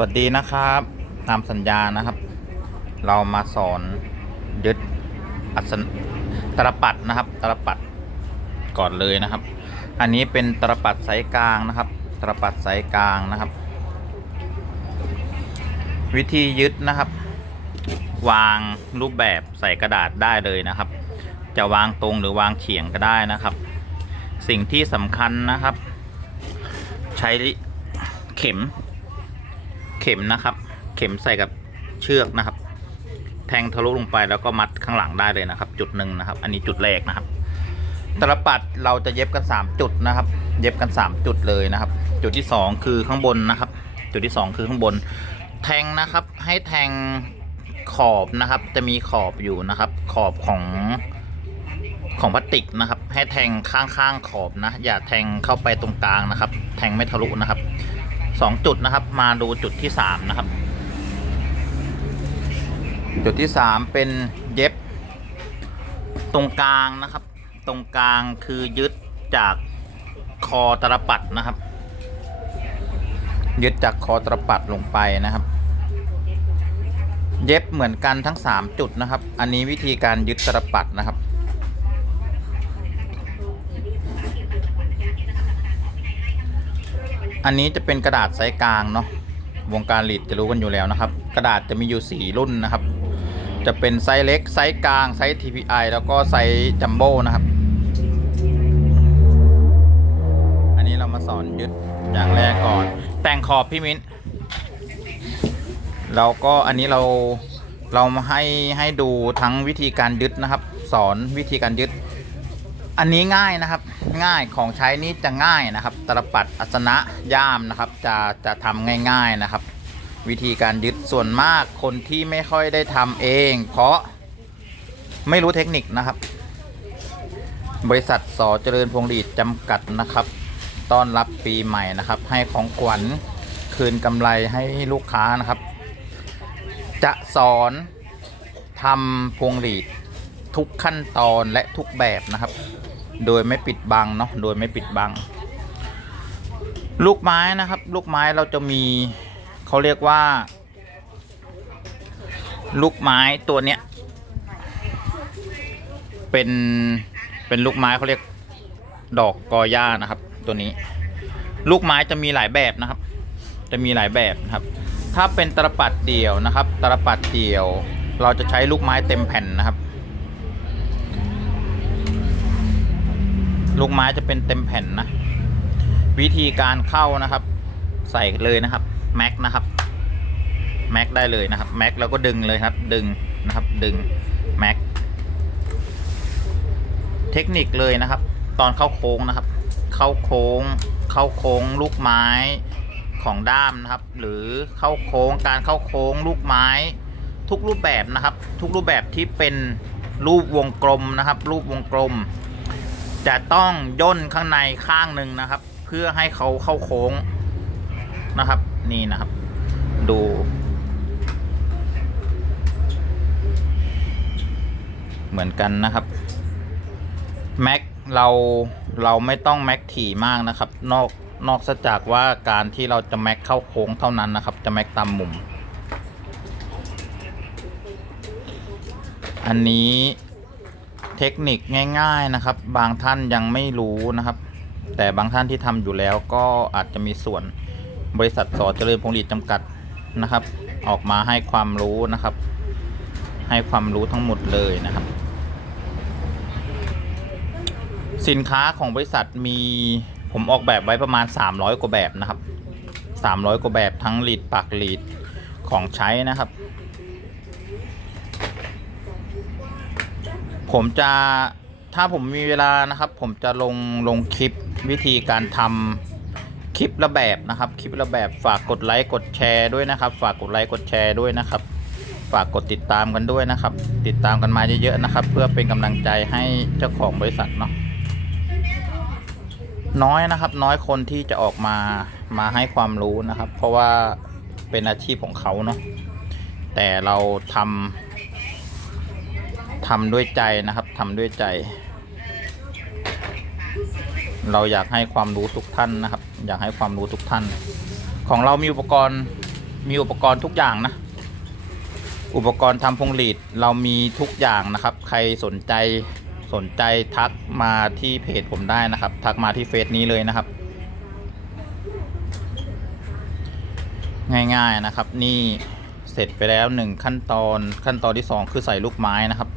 วัสดีนะครับ ตามสัญญานะครับ เรามาสอนยึดอัศนตรปัดนะครับ ตรปัดก่อนเลยนะครับ อันนี้เป็นตรปัดสายกลางนะครับ ตรปัดสายกลางนะครับ วิธียึดนะครับ วางรูปแบบใส่กระดาษได้เลยนะครับ จะวางตรงหรือวางเฉียงก็ได้นะครับ สิ่งที่สำคัญนะครับ ใช้เข็ม เข็มนะครับ เข็มใส่กับเชือกนะครับ แทงทะลุลงไปแล้วก็มัดข้างหลังได้เลยนะครับ จุดหนึ่งนะครับ อันนี้จุดแรกนะครับตลปัดเราจะเย็บกัน 3 จุดนะครับ เย็บกัน 3 จุดเลยนะครับ จุดที่ 2 คือข้างบนนะครับ จุดที่ 2 คือข้างบน แทงนะครับ ให้แทงขอบนะครับ จะมีขอบอยู่นะครับ ขอบของของพลาสติกนะครับ ให้แทงข้างๆขอบนะ อย่าแทงเข้าไปตรงกลางนะครับ แทงไม่ทะลุนะครับ สองจุดนะครับ มาดูจุดที่สามนะครับ จุดที่สามเป็นเย็บ ตรงกลางนะครับ ตรงกลางคือยึดจากคอตรปัดนะครับ ยึดจากคอตรปัดลงไปนะครับ เย็บเหมือนกันทั้งสามจุดนะครับ อันนี้วิธีการยึดตรปัดนะครับ อันนี้จะเป็นกระดาษไซส์กลางเนาะวงการลีดจะรู้กันอยู่แล้วนะครับ กระดาษจะมีอยู่ 4 รุ่นนะครับ จะเป็นไซส์เล็กไซส์กลางไซส์ TPI แล้วก็ไซส์จัมโบ้นะครับ อันนี้เรามาสอนยึดอย่างแรกก่อน แต่งขอบพี่มิ้นเราก็อันนี้เราเรามาให้ให้ดูทั้งวิธีการยึดนะครับ สอนวิธีการยึด อันนี้ง่ายนะครับง่ายของใช้นี้จะง่ายนะครับตรปัดอัสนะย่ามนะครับจะจะทำง่ายๆนะครับ วิธีการยึดส่วนมากคนที่ไม่ค่อยได้ทำเอง เพราะไม่รู้เทคนิคนะครับ บริษัทสอเจริญพวงหลีดจำกัดนะครับ ต้อนรับปีใหม่นะครับ ให้ของขวัญคืนกำไรให้ลูกค้านะครับ จะสอนทำพวงหลีดทุกขั้นตอนและทุกแบบนะครับ โดยไม่ปิดบังเนาะโดยไม่ปิดบัง ลูกไม้นะครับ ลูกไม้เราจะมีเขาเรียกว่า ลูกไม้ตัวเนี้ยเป็นเป็นลูกไม้เขาเรียกดอกกอหญ้านะครับ ตัวนี้ ลูกไม้จะมีหลายแบบนะครับ จะมีหลายแบบนะครับ ถ้าเป็นตรปัดเดี่ยวนะครับ ตรปัดเดี่ยว เราจะใช้ลูกไม้เต็มแผ่นนะครับ ลูกไม้จะเป็นเต็มแผ่นนะ วิธีการเข้านะครับ ใส่เลยนะครับแม็กนะครับแม็กได้เลยนะครับแม็กแล้วก็ดึงเลยครับ ดึงนะครับ ดึงแม็กเทคนิคเลยนะครับ ตอนเข้าโค้งนะครับ เข้าโค้ง เข้าโค้งลูกไม้ของด้ามนะครับ หรือเข้าโค้งการเข้าโค้งลูกไม้ ทุกรูปแบบนะครับ ทุกรูปแบบที่เป็นรูปวงกลมนะครับ รูปวงกลม จะต้องย่นข้างในข้างหนึ่งนะครับ เพื่อให้เขาเข้าโค้งนะครับ นี่นะครับ ดูเหมือนกันนะครับแม็กเราเราไม่ต้องแม็กถี่มากนะครับ นอกนอกจากว่าการที่เราจะแม็กเข้าโค้งเท่านั้นนะครับ จะแม็กตามมุม อันนี้ เทคนิคง่ายๆนะครับ บางท่านยังไม่รู้นะครับ แต่บางท่านที่ทำอยู่แล้วก็อาจจะมีส่วนบริษัทสอเจริญพงศ์ลีจำกัดนะครับ ออกมาให้ความรู้นะครับ ให้ความรู้ทั้งหมดเลยนะครับ สินค้าของบริษัทมีผมออกแบบไว้ประมาณ 300 กว่าแบบนะครับ 300 กว่าแบบทั้งลีดปากลีดของใช้นะครับ ผมจะถ้าผมมีเวลานะครับ ผมจะลงลงคลิปวิธีการทำคลิประแบบนะครับ คลิประแบบฝากกดไลค์กดแชร์ด้วยนะครับ ฝากกดไลค์กดแชร์ด้วยนะครับ ฝากกดติดตามกันด้วยนะครับ ติดตามกันมาเยอะๆนะครับ เพื่อเป็นกำลังใจให้เจ้าของบริษัทเนาะน้อยนะครับ น้อยคนที่จะออกมามาให้ความรู้นะครับ เพราะว่าเป็นอาชีพของเขาเนาะแต่เราทำ ทำด้วยใจนะครับทำด้วยใจ เราอยากให้ความรู้ทุกท่านนะครับ อยากให้ความรู้ทุกท่าน ของเรามีอุปกรณ์มีอุปกรณ์ทุกอย่างนะ อุปกรณ์ทำพวงหลีดเรามีทุกอย่างนะครับ ใครสนใจสนใจทักมาที่เพจผมได้นะครับ ทักมาที่เฟซนี้เลยนะครับ ง่ายๆนะครับ นี่เสร็จไปแล้วหนึ่งขั้นตอนขั้นตอนที่สองคือใส่ลูกไม้นะครับ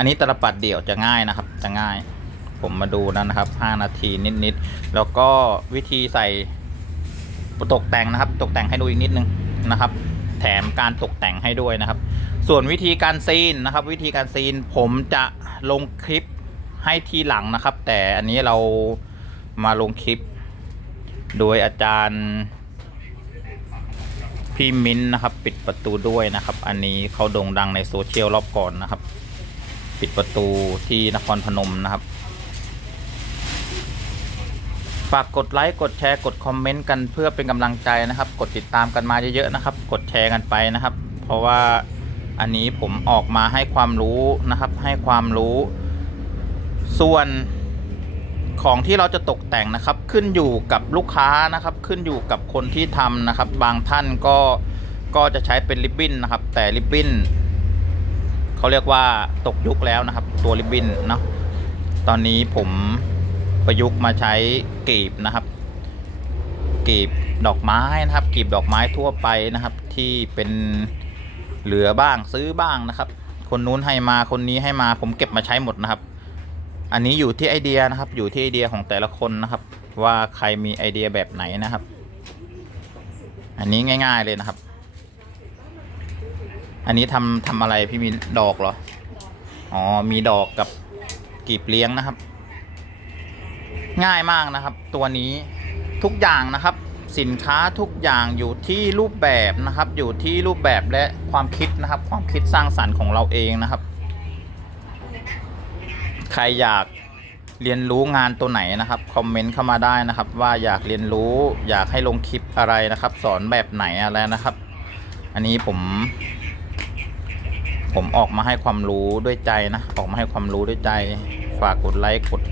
อันนี้ตลปัดเดี่ยวจะง่ายนะครับ จะง่าย ผมมาดูแล้วนะครับ 5 นาทีนิดๆ แล้วก็วิธีใส่ตกแต่งนะครับ ตกแต่งให้ดูอีกนิดนึงนะครับ แถมการตกแต่งให้ด้วยนะครับ ส่วนวิธีการซีนนะครับ วิธีการซีนผมจะลงคลิปให้ทีหลังนะครับ แต่อันนี้เรามาลงคลิป โดยอาจารย์พี่มิ้นท์นะครับ ปิดประตูด้วยนะครับ อันนี้เขาโด่งดังในโซเชียลรอบก่อนนะครับ ปิดประตูที่นครพนมนะครับ ฝากกดไลค์กดแชร์กดคอมเมนต์กันเพื่อเป็นกำลังใจนะครับ กดติดตามกันมาเยอะๆนะครับ กดแชร์กันไปนะครับ เพราะว่าอันนี้ผมออกมาให้ความรู้นะครับ ให้ความรู้ ส่วนของที่เราจะตกแต่งนะครับ ขึ้นอยู่กับลูกค้านะครับ ขึ้นอยู่กับคนที่ทำนะครับ บางท่านก็ก็จะใช้เป็นริบบิ้นนะครับ แต่ริบบิ้น เขาเรียกว่าตกยุคแล้วนะครับ ตัวริบบิ้นเนาะตอนนี้ผมประยุกต์มาใช้กลีบนะครับกลีบดอกไม้นะครับกลีบดอกไม้ทั่วไปนะครับ ที่เป็นเหลือบ้างซื้อบ้างนะครับ คนนู้นให้มาคนนี้ให้มาผมเก็บมาใช้หมดนะครับ อันนี้อยู่ที่ไอเดียนะครับ อยู่ที่ไอเดียของแต่ละคนนะครับ ว่าใครมีไอเดียแบบไหนนะครับ อันนี้ง่าย ๆเลยนะครับ อันนี้ทำทำอะไรพี่มีดอกเหรอ อ๋อ มีดอกกับกีบเลี้ยงนะครับ ง่ายมากนะครับ ตัวนี้ทุกอย่างนะครับ สินค้าทุกอย่างอยู่ที่รูปแบบนะครับ อยู่ที่รูปแบบและความคิดนะครับ ความคิดสร้างสรรค์ของเราเองนะครับ ใครอยากเรียนรู้งานตัวไหนนะครับคอมเมนต์เข้ามาได้นะครับ ว่าอยากเรียนรู้อยากให้ลงคลิปอะไรนะครับ สอนแบบไหนอะไรนะครับ อันนี้ผม ผมออกมาให้ความรู้ด้วยใจนะ ออกมาให้ความรู้ด้วยใจ ฝากกดไลค์กด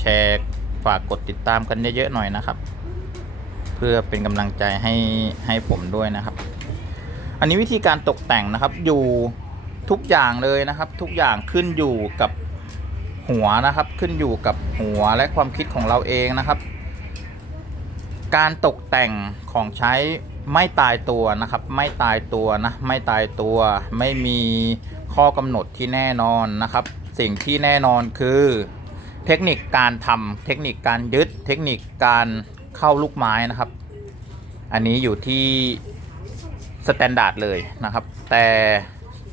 แชร์ฝากกดติดตามกันเยอะๆหน่อยนะครับ เพื่อเป็นกำลังใจให้ให้ผมด้วยนะครับ อันนี้วิธีการตกแต่งนะครับ อยู่ทุกอย่างเลยนะครับ ทุกอย่างขึ้นอยู่กับหัวนะครับ ขึ้นอยู่กับหัวและความคิดของเราเองนะครับ การตกแต่งของใช้ ไม่ตายตัวนะครับ ไม่ตายตัวนะไม่ตายตัว ไม่มีข้อกำหนดที่แน่นอนนะครับ สิ่งที่แน่นอนคือ เทคนิคการทำเทคนิคการยึด เทคนิคการเข้าลูกไม้นะครับ อันนี้อยู่ที่สแตนดาร์ดเลยนะครับ แต่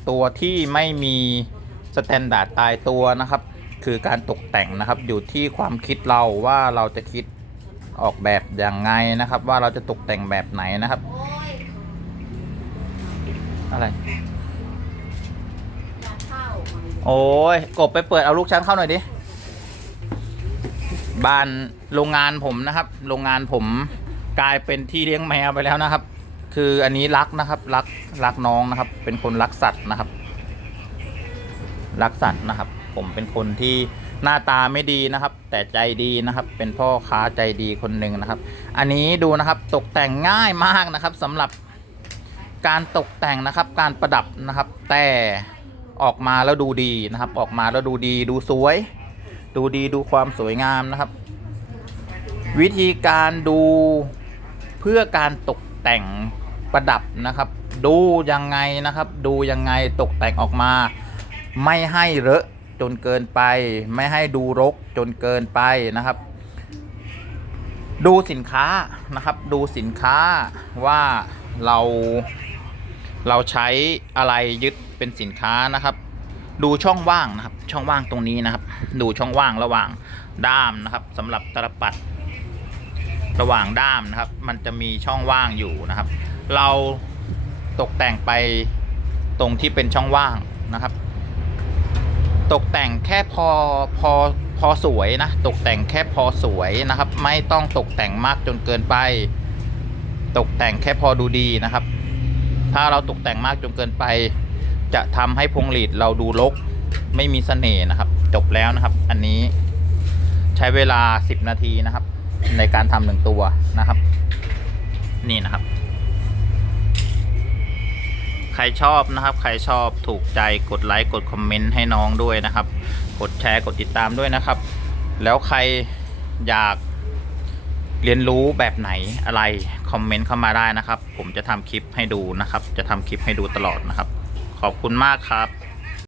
ตัวที่ไม่มีสแตนดาร์ดตายตัวนะครับ คือการตกแต่งนะครับ อยู่ที่ความคิดเราว่าเราจะคิด ออกแบบอย่างไงนะครับ ว่าเราจะตกแต่งแบบไหนนะครับ อะไร โอ้ยกบไปเปิดเอาลูกช้างเข้าหน่อยดิบ้านโรงงานผมนะครับ โรงงานผมกลายเป็นที่เลี้ยงแมวไปแล้วนะครับ คืออันนี้รักนะครับรักรักน้องนะครับ เป็นคนรักสัตว์นะครับ รักสัตว์นะครับ ผมเป็นคนที่ หน้าตาไม่ดีนะครับ แต่ใจดีนะครับ เป็นพ่อค้าใจดีคนหนึ่งนะครับ อันนี้ดูนะครับตกแต่งง่ายมากนะครับสำหรับการตกแต่งนะครับ การประดับนะครับ แต่ออกมาแล้วดูดีนะครับ ออกมาแล้วดูดีดูสวย ดูดีดูความสวยงามนะครับ วิธีการดูเพื่อการตกแต่งประดับนะครับ ดูยังไงนะครับ ดูยังไงตกแต่งออกมา ไม่ให้เลอะ จนเกินไป ไม่ให้ดูรกจนเกินไปนะครับ ดูสินค้านะครับ ดูสินค้าว่าเราเราใช้อะไรยึดเป็นสินค้านะครับ ดูช่องว่างนะครับ ช่องว่างตรงนี้นะครับ ดูช่องว่างระหว่างด้ามนะครับสำหรับตลปัด ระหว่างด้ามนะครับ มันจะมีช่องว่างอยู่นะครับ เราตกแต่งไปตรงที่เป็นช่องว่างนะครับ ตกแต่งแค่พอพอพอสวยนะ ตกแต่งแค่พอสวยนะครับ ไม่ต้องตกแต่งมากจนเกินไป ตกแต่งแค่พอดูดีนะครับ ถ้าเราตกแต่งมากจนเกินไป จะทำให้พวงหลีดเราดูรกไม่มีเสน่ห์นะครับ จบแล้วนะครับ อันนี้ใช้เวลา 10 นาทีนะครับ ในการทำหนึ่งตัวนะครับ นี่นะครับ ใครชอบนะครับ ใครชอบถูกใจกดไลค์กดคอมเมนต์ให้น้องด้วยนะครับ กดแชร์กดติดตามด้วยนะครับ แล้วใครอยากเรียนรู้แบบไหนอะไรคอมเมนต์เข้ามาได้นะครับ ผมจะทำคลิปให้ดูนะครับ จะทำคลิปให้ดูตลอดนะครับ ขอบคุณมากครับ